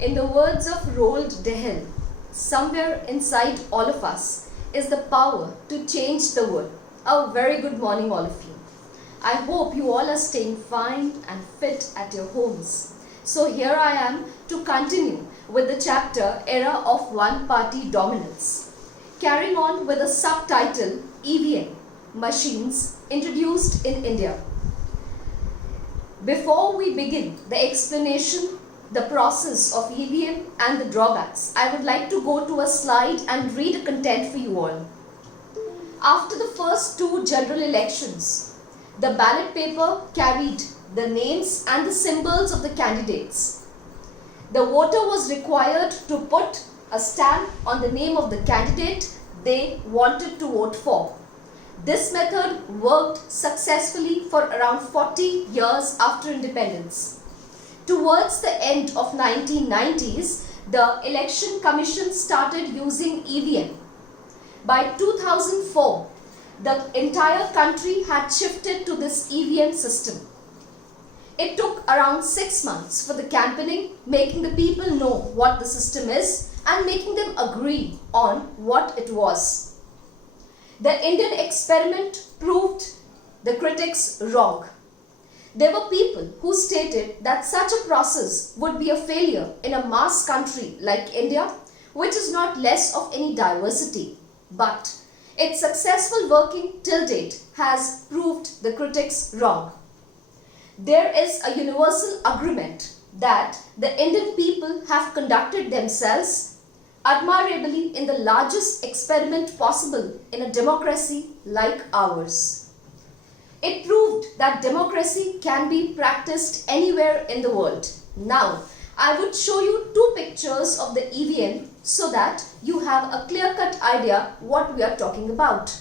In the words of Roald Dahl, somewhere inside all of us is the power to change the world. A very good morning, all of you. I hope you all are staying fine and fit at your homes. So here I am to continue with the chapter Era of One Party Dominance, carrying on with the subtitle EVM, Machines Introduced in India. Before we begin the explanation, the process of EVM and the drawbacks, I would like to go to a slide and read a content for you all. After the first two general elections, the ballot paper carried the names and the symbols of the candidates. The voter was required to put a stamp on the name of the candidate they wanted to vote for. This method worked successfully for around 40 years after independence. Towards the end of 1990s, the Election Commission started using EVM. By 2004, the entire country had shifted to this EVM system. It took around 6 months for the campaigning, making the people know what the system is and making them agree on what it was. The Indian experiment proved the critics wrong. There were people who stated that such a process would be a failure in a mass country like India, which is not less of any diversity. But its successful working till date has proved the critics wrong. There is a universal agreement that the Indian people have conducted themselves admirably in the largest experiment possible in a democracy like ours. It proved that democracy can be practiced anywhere in the world. Now, I would show you two pictures of the EVM so that you have a clear-cut idea what we are talking about.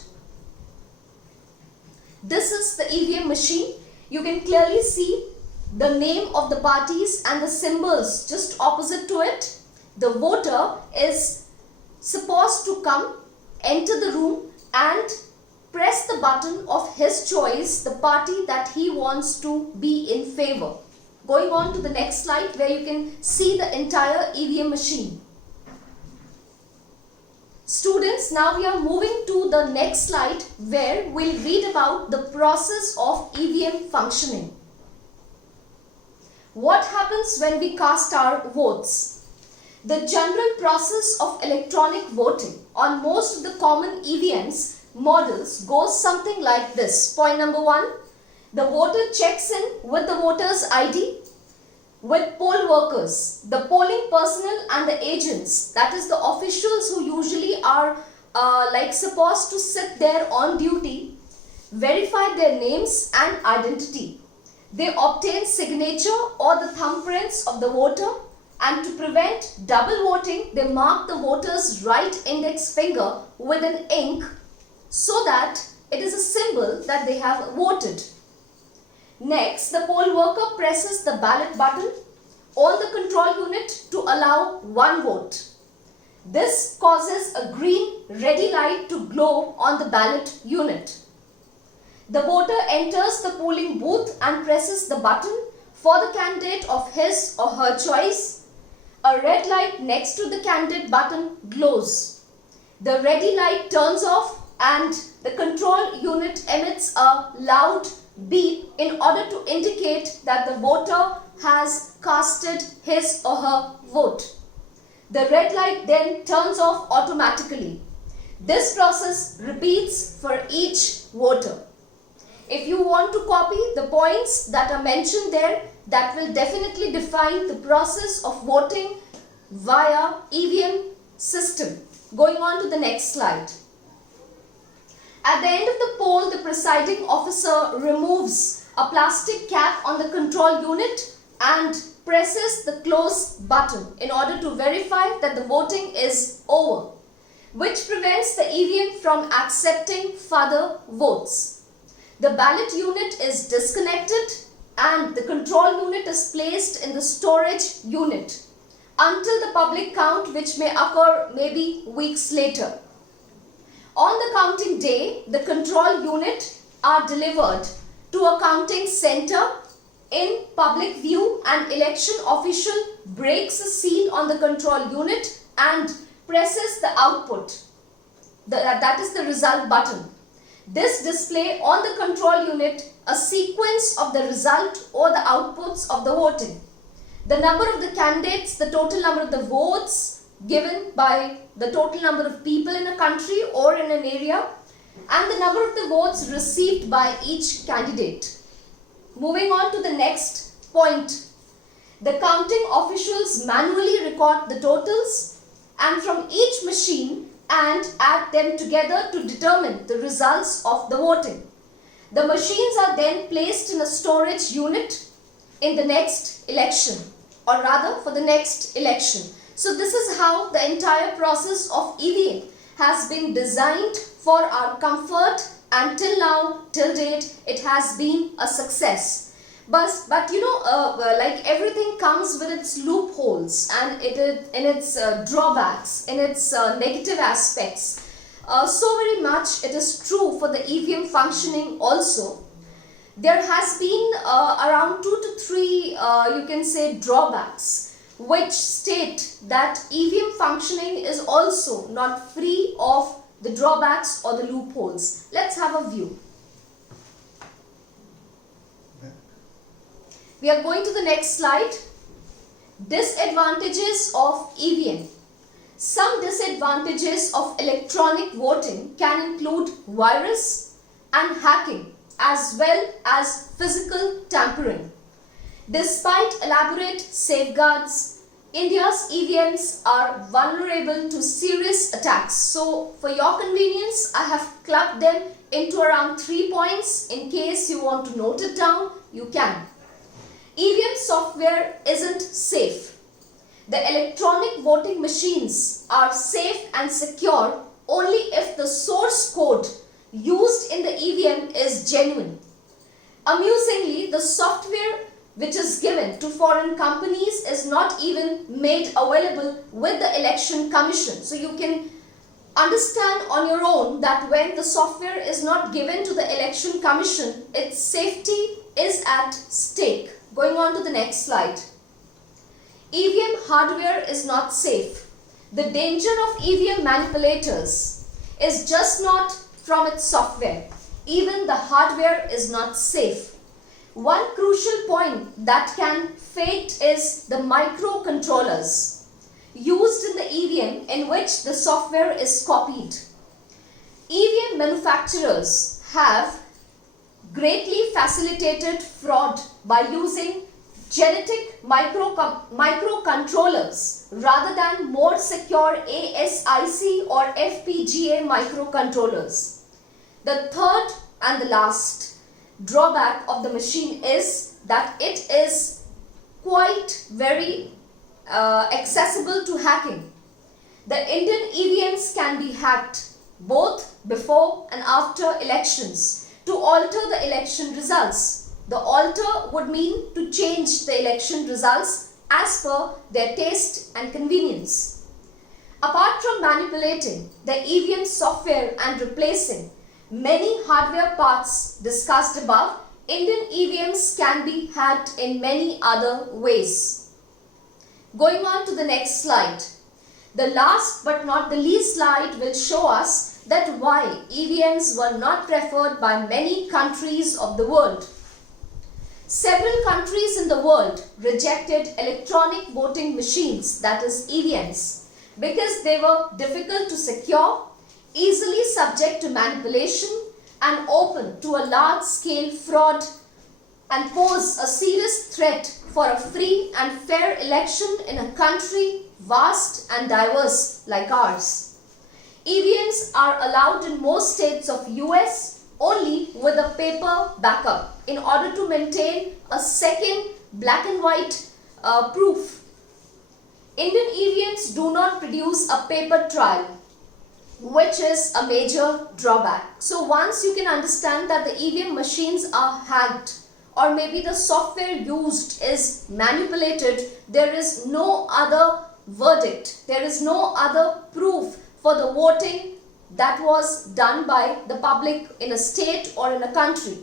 This is the EVM machine. You can clearly see the name of the parties and the symbols just opposite to it. The voter is supposed to come, enter the room and press the button of his choice, the party that he wants to be in favor. Going on to the next slide where you can see the entire EVM machine. Students, now we are moving to the next slide where we'll read about the process of EVM functioning. What happens when we cast our votes? The general process of electronic voting on most of the common EVMs models goes something like this. Point number 1, the voter checks in with the voter's ID with poll workers, the polling personnel and the agents, that is the officials who usually are supposed to sit there on duty, verify their names and identity. They obtain signature or the thumbprints of the voter, and to prevent double voting, they mark the voter's right index finger with an ink so that it is a symbol that they have voted. Next, the poll worker presses the ballot button on the control unit to allow one vote. This causes a green ready light to glow on the ballot unit. The voter enters the polling booth and presses the button for the candidate of his or her choice. A red light next to the candidate button glows. The ready light turns off and the control unit emits a loud beep in order to indicate that the voter has casted his or her vote. The red light then turns off automatically. This process repeats for each voter. If you want to copy the points that are mentioned there, that will definitely define the process of voting via EVM system. Going on to the next slide. At the end of the poll, the presiding officer removes a plastic cap on the control unit and presses the close button in order to verify that the voting is over, which prevents the EVM from accepting further votes. The ballot unit is disconnected and the control unit is placed in the storage unit until the public count, which may occur maybe weeks later. On the counting day, the control unit are delivered to a counting center In public view, an election official breaks a seal on the control unit and presses the output, that is the result button. This display on the control unit a sequence of the result or the outputs of the voting. The number of the candidates, the total number of the votes given by the total number of people in a country or in an area, and the number of the votes received by each candidate. Moving on to the next point. The counting officials manually record the totals and from each machine and add them together to determine the results of the voting. The machines are then placed in a storage unit in the next election, or rather for the next election. So this is how the entire process of EVM has been designed for our comfort, and till now, till date, it has been a success. But you know, like everything comes with its loopholes and in its drawbacks, in its negative aspects. So very much it is true for the EVM functioning also. There has been around 2 to 3, you can say, drawbacks, which state that EVM functioning is also not free of the drawbacks or the loopholes. Let's have a view. We are going to the next slide. Disadvantages of EVM. Some disadvantages of electronic voting can include virus and hacking, as well as physical tampering. Despite elaborate safeguards, India's EVMs are vulnerable to serious attacks. So for your convenience, I have clubbed them into around 3 points. In case you want to note it down, you can. EVM software isn't safe. The electronic voting machines are safe and secure only if the source code used in the EVM is genuine. Amusingly, the software which is given to foreign companies is not even made available with the Election Commission. So you can understand on your own that when the software is not given to the Election Commission, its safety is at stake. Going on to the next slide. EVM hardware is not safe. The danger of EVM manipulators is just not from its software. Even the hardware is not safe. One crucial point that can fate is the microcontrollers used in the EVM in which the software is copied. EVM manufacturers have greatly facilitated fraud by using genetic microcontrollers rather than more secure ASIC or FPGA microcontrollers. The third and the last drawback of the machine is that it is quite very accessible to hacking. The Indian EVMs can be hacked both before and after elections to alter the election results. The alter would mean to change the election results as per their taste and convenience. Apart from manipulating the EVM software and replacing many hardware parts discussed above, Indian EVMs can be hacked in many other ways. Going on to the next slide. The last but not the least slide will show us that why EVMs were not preferred by many countries of the world. Several countries in the world rejected electronic voting machines, that is EVMs, because they were difficult to secure, easily subject to manipulation, and open to a large-scale fraud, and pose a serious threat for a free and fair election in a country vast and diverse like ours. EVMs are allowed in most states of US only with a paper backup in order to maintain a second black and white proof. Indian EVMs do not produce a paper trail, which is a major drawback. So once you can understand that the EVM machines are hacked or maybe the software used is manipulated, there is no other verdict, there is no other proof for the voting that was done by the public in a state or in a country.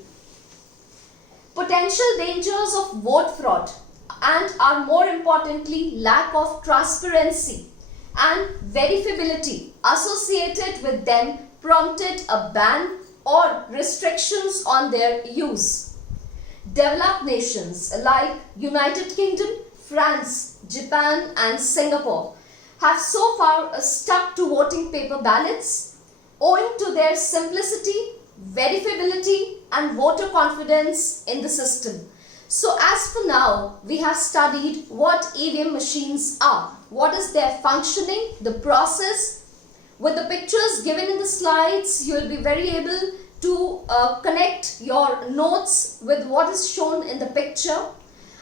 Potential dangers of vote fraud and are more importantly lack of transparency and verifiability associated with them prompted a ban or restrictions on their use. Developed nations like United Kingdom, France, Japan and Singapore have so far stuck to voting paper ballots owing to their simplicity, verifiability and voter confidence in the system. So as for now, we have studied what EVM machines are, what is their functioning, the process. With the pictures given in the slides, you will be very able to connect your notes with what is shown in the picture.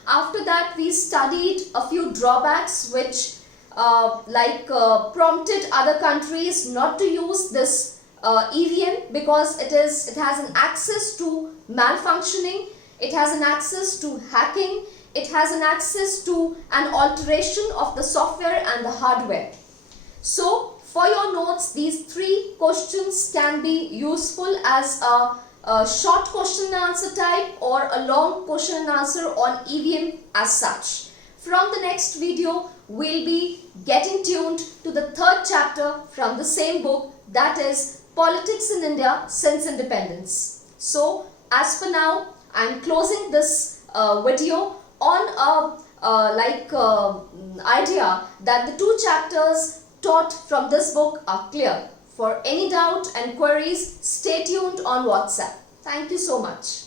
After that, we studied a few drawbacks which prompted other countries not to use this EVM because it has an access to malfunctioning, it has an access to hacking, it has an access to an alteration of the software and the hardware. So for your notes, these 3 questions can be useful as a short question and answer type or a long question and answer on EVM as such. From the next video, we'll be getting tuned to the 3rd chapter from the same book, that is Politics in India Since Independence. So as for now, I'm closing this video on idea that the 2 chapters taught from this book are clear. For any doubt and queries, stay tuned on WhatsApp. Thank you so much.